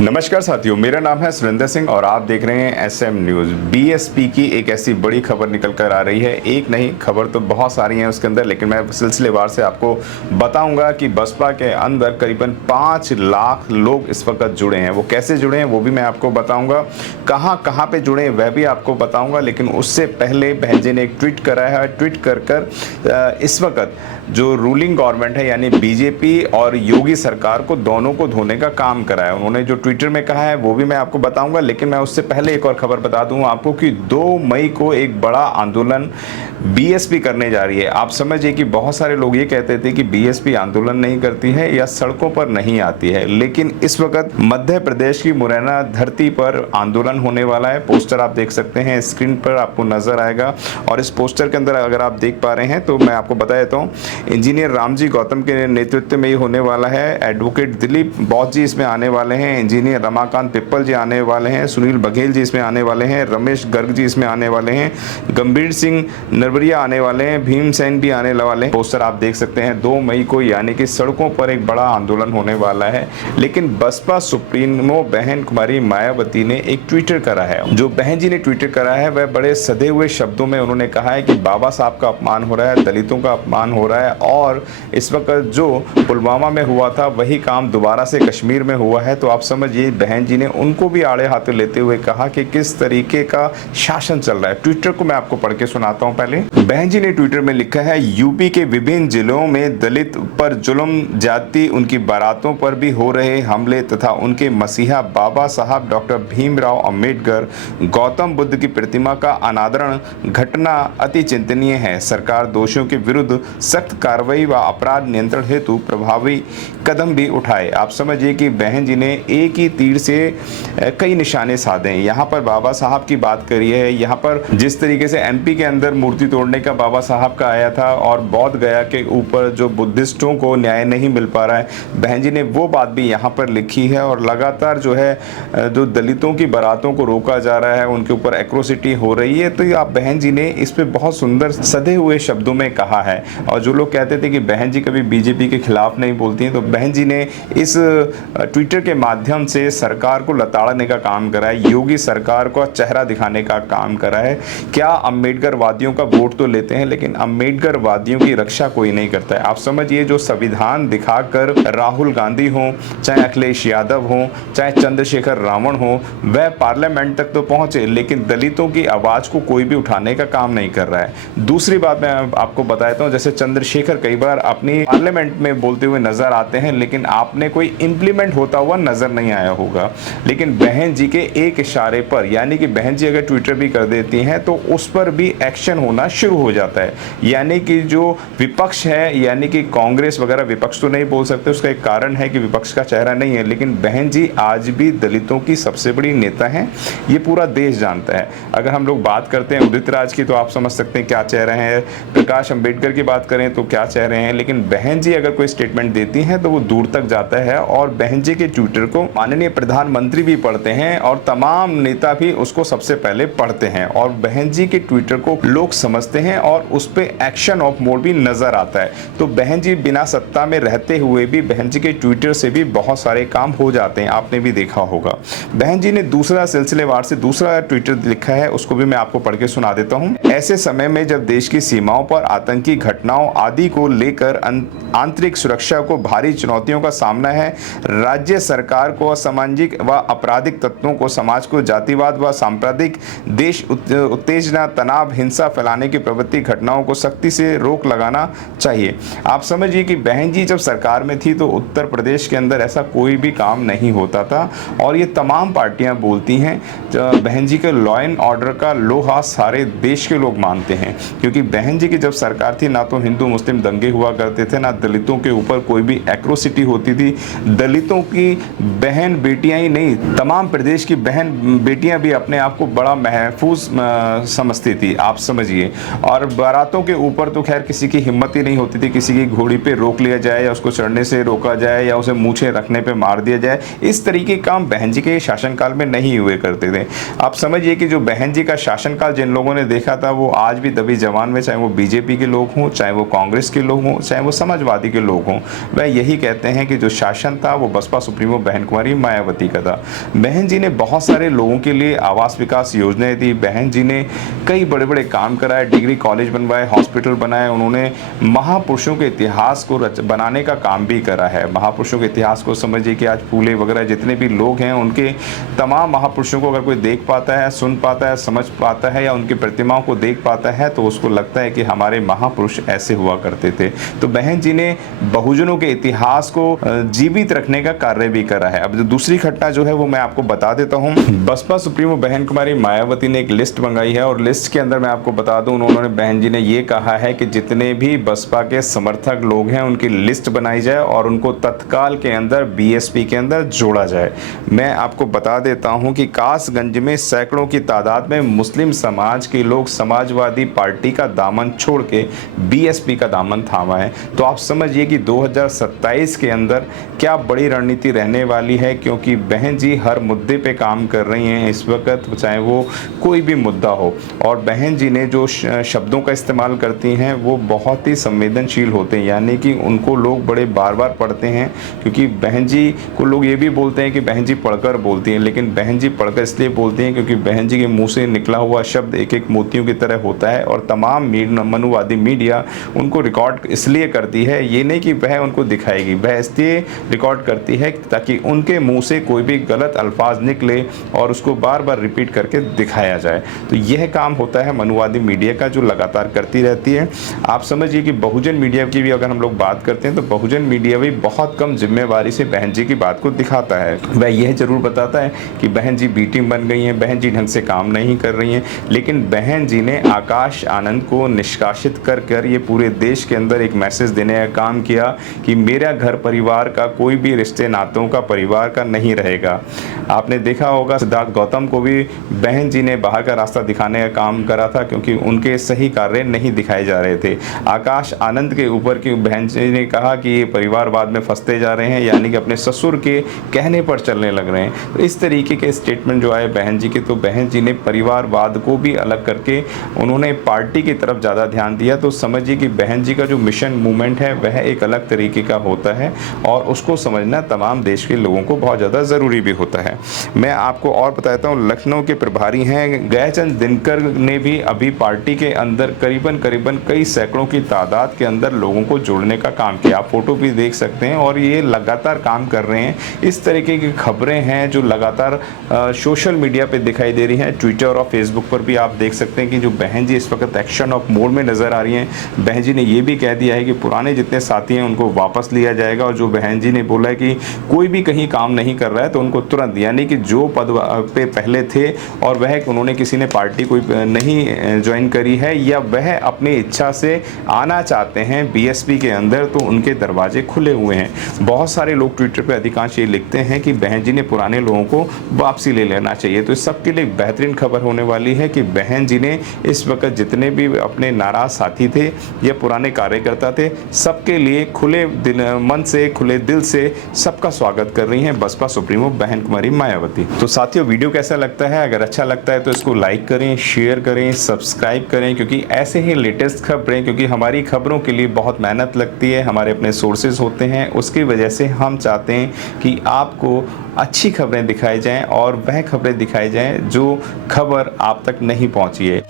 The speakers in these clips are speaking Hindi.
नमस्कार साथियों, मेरा नाम है सुरेंद्र सिंह और आप देख रहे हैं एसएम न्यूज़। बीएसपी की एक ऐसी बड़ी खबर निकल कर आ रही है। एक नहीं, खबर तो बहुत सारी हैं उसके अंदर, लेकिन मैं सिलसिलेवार से आपको बताऊंगा कि बसपा के अंदर करीबन 5 लाख लोग इस वक्त जुड़े हैं। वो कैसे जुड़े हैं वो भी मैं आपको बताऊंगा, कहाँ कहाँ पे जुड़े हैं वह भी आपको बताऊंगा। लेकिन उससे पहले बहन जी ने एक ट्वीट करा है। ट्वीट कर इस वक्त जो रूलिंग गवर्नमेंट है यानी बीजेपी और योगी सरकार को दोनों को धोने का काम करा है। उन्होंने जो ट्विटर में कहा है वो भी मैं आपको बताऊंगा, लेकिन मैं उससे पहले एक और खबर बता दूं आपको कि 2 मई को एक बड़ा आंदोलन बीएसपी करने जा रही है। आप समझिए कि बहुत सारे लोग ये कहते थे कि बीएसपी आंदोलन नहीं करती है या सड़कों पर नहीं आती है, लेकिन इस वक्त मध्य प्रदेश की मुरैना धरती पर आंदोलन होने वाला है। पोस्टर आप देख सकते हैं, स्क्रीन पर आपको नजर आएगा। और इस पोस्टर के अंदर अगर आप देख पा रहे हैं तो मैं आपको बता देता हूँ, इंजीनियर रामजी गौतम के नेतृत्व में ये होने वाला है। एडवोकेट दिलीप बौद्ध जी इसमें आने वाले हैं, इंजीनियर रमाकांत पिप्पल जी आने वाले हैं, सुनील बघेल जी इसमें आने वाले हैं, रमेश गर्ग जी इसमें आने वाले हैं, गंभीर सिंह नरवरिया आने वाले हैं, भीमसेन भी आने वाले हैं। पोस्टर आप देख सकते हैं। 2 मई को यानी कि सड़कों पर एक बड़ा आंदोलन होने वाला है। लेकिन बसपा सुप्रीमो बहन कुमारी मायावती ने एक ट्विटर करा है। जो बहन जी ने ट्विटर करा है वह बड़े सधे हुए शब्दों में उन्होंने कहा है कि बाबा साहब का अपमान हो रहा है, दलितों का अपमान हो रहा है, और इस वक्त जो पुलवामा में हुआ था वही काम दोबारा से कश्मीर में हुआ है। तो आप समझिए, बहन जी ने उनको भी आड़े हाथों लेते हुए कहा कि किस तरीके का शासन चल रहा है। ट्विटर को मैं आपको पढ़ के सुनाता हूं। पहले बहन जी ने ट्विटर में लिखा है, यूपी के विभिन्न जिलों में दलित पर जुल्म जाति, उनकी बारातों पर भी हो रहे हमले तथा उनके मसीहा बाबा साहब डॉक्टर भीमराव अंबेडकर गौतम बुद्ध की प्रतिमा का अनादरण घटना अति चिंतनीय है। सरकार दोषियों के विरुद्ध सख्त कार्रवाई व अपराध नियंत्रण हेतु प्रभावी कदम भी उठाए। आप समझिए कि बहन जी ने एक ही तीर से कई निशाने साधे। यहाँ पर बाबा साहब की बात करी है। यहाँ पर जिस तरीके से एमपी के अंदर मूर्ति तोड़ने का बाबा साहब का आया था और बौद्ध गया के ऊपर जो बुद्धिस्टों को न्याय नहीं मिल पा रहा है, बहन जी ने वो बात भी यहाँ पर लिखी है। और लगातार जो है जो दलितों की बारातों को रोका जा रहा है, उनके ऊपर एट्रोसिटी हो रही है। तो आप बहन जी ने इस पे बहुत सुंदर सधे हुए शब्दों में कहा है। और जो लोग कहते थे कि बहन जी कभी बीजेपी के खिलाफ नहीं बोलती हैं, तो बहन जी ने इस ट्विटर के माध्यम से सरकार को लताड़ने का काम करा है, योगी सरकार को चेहरा दिखाने का काम करा है। क्या अम्बेडकर वादियों का वोट तो लेते हैं, लेकिन अम्बेडकर वादियों की रक्षा कोई नहीं करता है। आप समझिए, जो संविधान दिखाकर राहुल गांधी हो, चाहे अखिलेश यादव हो, चाहे चंद्रशेखर रावण हो, वह पार्लियामेंट तक तो पहुंचे, लेकिन दलितों की आवाज को कोई भी उठाने का काम नहीं कर रहा है। दूसरी बात मैं आपको बता देता हूं, जैसे चंद्रशेखर कई बार अपनी पार्लियामेंट में बोलते हुए नजर आते हैं, लेकिन आपने कोई इंप्लीमेंट होता हुआ नजर नहीं आया होगा। लेकिन बहन जी के एक इशारे पर, यानी कि बहन जी अगर ट्विटर भी कर देती हैं तो उस पर भी एक्शन होना शुरू हो जाता है। यानी कि जो विपक्ष है, यानी कि कांग्रेस वगैरह, विपक्ष तो नहीं बोल सकते, उसका एक कारण है कि विपक्ष का चेहरा नहीं है, लेकिन बहन जी आज भी दलितों की सबसे बड़ी नेता हैं, ये पूरा देश जानता है। अगर हम लोग बात करते हैं उदित राज की, तो आप समझ सकते हैं क्या चेहरे हैं। प्रकाश अंबेडकर की बात करें तो क्या चेहरे हैं। लेकिन बहन जी अगर कोई स्टेटमेंट देती हैं तो वो दूर तक जाता है। और बहन जी के ट्विटर को माननीय प्रधानमंत्री भी पढ़ते हैं और तमाम नेता भी उसको सबसे पहले पढ़ते हैं। और बहन जी के ट्विटर को लोग समझते हैं और उस पर एक्शन ऑफ मोड भी नजर आता है। तो बहन जी बिना सत्ता में रहते हुए भी बहन जी के ट्विटर से भी बहुत सारे काम हो जाते हैं, आपने भी देखा होगा। बहन जी ने दूसरा सिलसिलेवार से दूसरा ट्विटर लिखा है, उसको भी मैं आपको पढ़ के सुना देता हूं। ऐसे समय में जब देश की सीमाओं पर आतंकी घटनाओं आदि को लेकर आंतरिक सुरक्षा को भारी चुनौतियों का सामना है, राज्य सरकार को असामाजिक व आपराधिक तत्वों को, समाज को जातिवाद व सांप्रदायिक देश उत्तेजना, तनाव, हिंसा फैलाने की प्रवृत्ति घटनाओं को सख्ती से रोक लगाना चाहिए। आप समझिए कि बहन जी जब सरकार में थी तो उत्तर प्रदेश के अंदर ऐसा कोई भी काम नहीं होता था। और ये तमाम पार्टियां बोलती हैं, बहन जी के लॉ एंड ऑर्डर का लोहा सारे देश के लोग मानते हैं। क्योंकि बहन जी की जब सरकार थी, ना तो हिंदू मुस्लिम दंगे हुआ करते थे, ना दलितों के ऊपर कोई भी एट्रोसिटी होती थी। दलितों की बहन बेटियां ही नहीं, तमाम प्रदेश की बहन बेटियां भी अपने आप को बड़ा महफूज समझती थी, आप समझिए। और बारातों के ऊपर तो खैर किसी की हिम्मत ही नहीं होती थी, किसी की घोड़ी पे रोक लिया जाए या उसको चढ़ने से रोका जाए या उसे मूछें रखने पे मार दिया जाए। इस तरीके काम बहन जी के शासनकाल में नहीं हुए करते थे। आप समझिए कि जो बहन जी का शासनकाल जिन लोगों ने देखा था वो आज भी दबी जवान में, चाहे वो बीजेपी के लोग हों, चाहे वो कांग्रेस के लोग हों, चाहे वो समाजवादी के लोग हों, वह यही कहते हैं कि जो शासन था वो बसपा सुप्रीमो बहन कुमारी मायावती का था। बहन जी ने बहुत सारे लोगों के लिए आवास विकास योजनाएं दी। बहन जी ने कई बड़े बड़े काम कराए, डिग्री कॉलेज बनवाए, हॉस्पिटल बनाए। उन्होंने महापुरुषों के इतिहास को बनाने का काम भी करा है। महापुरुषों के इतिहास को समझिए कि आज फूले वगैरह जितने भी लोग हैं, उनके तमाम महापुरुषों को अगर कोई देख पाता है, सुन पाता है, समझ पाता है या उनकी प्रतिमाओं को देख पाता है तो उसको लगता है कि हमारे महापुरुष ऐसे हुआ करते थे। तो बहन जी ने बहुजनों के इतिहास को जीवित रखने का कार्य भी करा है। अब जो दूसरी घटना जो है वो मैं आपको बता देता हूँ। बसपा सुप्रीमो बहन कुमारी मायावती ने एक लिस्ट मंगाई है और लिस्ट के अंदर मैं आपको बता दूं, उन्होंने बहन जी ने ये कहा है कि जितने भी बसपा के समर्थक लोग हैं उनकी लिस्ट बनाई जाए और उनको तत्काल के अंदर बीएसपी के अंदर जोड़ा जाए। मैं आपको बता देता हूं कि कासगंज में सैकड़ों की तादाद में मुस्लिम समाज के लोग समाजवादी पार्टी का दामन छोड़ के बीएसपी का दामन थामा है। तो आप समझिए कि 2027 के अंदर क्या बड़ी रणनीति रहने वाली है, क्योंकि बहन जी हर मुद्दे पे काम कर रही हैं इस वक्त, चाहे वो कोई भी मुद्दा हो। और बहन जी ने जो शब्दों का इस्तेमाल करती हैं वो बहुत ही संवेदनशील होते हैं, यानी कि उनको लोग बड़े बार बार पढ़ते हैं, क्योंकि बहन जी को लोग ये भी बोलते हैं कि बहन जी पढ़कर बोलती हैं, लेकिन बहन जी पढ़कर इसलिए बोलती हैं क्योंकि बहन जी के मुंह से निकला हुआ शब्द एक एक मोतियों की तरह होता है और तमाम मनुवादी मीडिया उनको रिकॉर्ड इसलिए करती है, ये नहीं कि वह उनको दिखाएगी, वह इसलिए रिकॉर्ड करती है ताकि उनके मुंह से कोई भी गलत अल्फाज निकले और उसको बार बार रिपीट करके दिखाया जाए। तो यह काम होता है मनुवादी मीडिया का, जो लगातार करती रहती है। आप समझिए कि बहुजन मीडिया की भी अगर हम लोग बात करते हैं तो बहुजन मीडिया भी बहुत कम जिम्मेवारी से बहन जी की बात को दिखाता है। वह यह जरूर बताता है कि बहन जी बी टीम बन गई हैं, बहन जी ढंग से काम नहीं कर रही हैं, लेकिन बहन जी ने आकाश आनंद को निष्कासित कर ये पूरे देश के अंदर एक मैसेज देने का काम किया कि मेरा घर परिवार का कोई भी रिश्ते नातों का परिवार का नहीं रहेगा। आपने देखा होगा सिद्धार्थ गौतम को भी बहन जी ने बाहर का रास्ता दिखाने का काम करा था, क्योंकि उनके सही कार्य नहीं दिखाए जा रहे थे। आकाश आनंद के ऊपर की बहन जी ने कहा कि ये परिवारवाद में फंसते जा रहे हैं, यानी कि अपने ससुर के कहने पर चलने लग रहे हैं। तो इस तरीके के स्टेटमेंट जो आए बहन जी के, तो बहन जी ने परिवारवाद को भी अलग करके उन्होंने पार्टी की तरफ ज़्यादा ध्यान दिया। तो समझिए कि बहन जी का जो मिशन मूवमेंट है वह एक अलग तरीके का होता है और उसको समझना तमाम देश के लोगों को बहुत ज़्यादा ज़रूरी भी होता है। मैं आपको और बताता हूँ, लखनऊ के प्रभारी हैं गयचंद दिनकर ने भी अभी पार्टी के अंदर करीबन कई सैकड़ों की तादाद के अंदर लोगों को जोड़ने का काम किया। आप फोटो भी देख सकते हैं और ये लगातार काम कर रहे हैं। इस तरीके की खबरें हैं जो लगातार सोशल मीडिया पे दिखाई दे रही हैं। ट्विटर और फेसबुक पर भी आप देख सकते हैं कि जो बहन जी इस वक्त एक्शन ऑफ मोड में नज़र आ रही हैं। बहन जी ने ये भी कह दिया है कि पुराने जितने साथी हैं उनको वापस लिया जाएगा, और जो बहन जी ने बोला है कि कोई भी कहीं काम नहीं कर रहा है तो उनको तुरंत, यानी कि जो पद पे पहले थे और वह उन्होंने किसी ने पार्टी कोई नहीं ज्वाइन करी है या वह अपनी इच्छा से आना चाहते हैं बीएसपी के अंदर, तो उनके दरवाजे खुले हुए हैं। बहुत सारे लोग ट्विटर पे अधिकांश ये लिखते हैं कि बहन जी ने पुराने लोगों को वापसी ले लेना चाहिए। तो इस सबके लिए बेहतरीन खबर होने वाली है कि बहन जी ने इस वक्त जितने भी अपने नाराज साथी थे या पुराने कार्यकर्ता थे, सबके लिए खुले मन से, खुले दिल से सबका स्वागत कर रही हैं बसपा सुप्रीमो बहन कुमारी मायावती। तो साथियों, वीडियो कैसा लगता है? अगर अच्छा लगता है तो इसको लाइक करें, शेयर करें, सब्सक्राइब करें, क्योंकि ऐसे ही लेटेस्ट खबरें, क्योंकि हमारी खबरों के लिए बहुत मेहनत लगती है, हमारे अपने सोर्सेज होते हैं, उसकी वजह से हम चाहते हैं कि आपको अच्छी खबरें दिखाई जाएं और वह खबरें दिखाई जाएं जो खबर आप तक नहीं पहुंची है।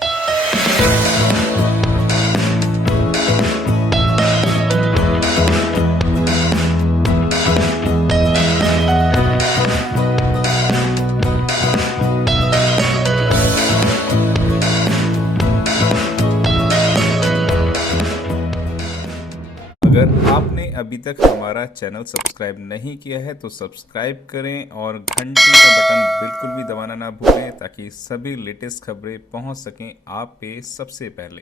अगर आपने अभी तक हमारा चैनल सब्सक्राइब नहीं किया है तो सब्सक्राइब करें और घंटी का बटन बिल्कुल भी दबाना ना भूलें, ताकि सभी लेटेस्ट खबरें पहुंच सकें आप पे सबसे पहले।